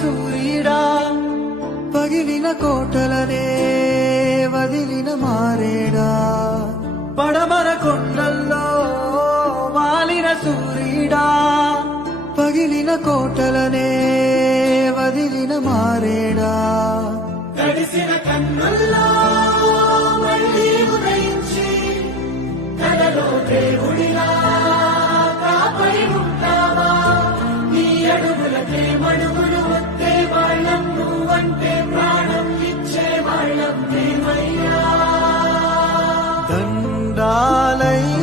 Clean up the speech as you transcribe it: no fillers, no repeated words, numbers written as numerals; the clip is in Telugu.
సూర్యుడా పగిలిన కోటలనే వదిలిన మారేడా పడమర కొండల్లో వాలిన సూర్యుడా పగిలిన కోటలనే వదిలిన మారేడా తడిసిన కన్నుల్లో మళ్ళీ ఉదయించి కలలో దేవుడిలా కాపడి ఉంటావా నీ అడుగులకే మడుగులు వస్తే వాళ్ళం నువ్వంటే ప్రాణం ఇచ్చే వాళ్ళం మేమయ్యా దండాలయ్యా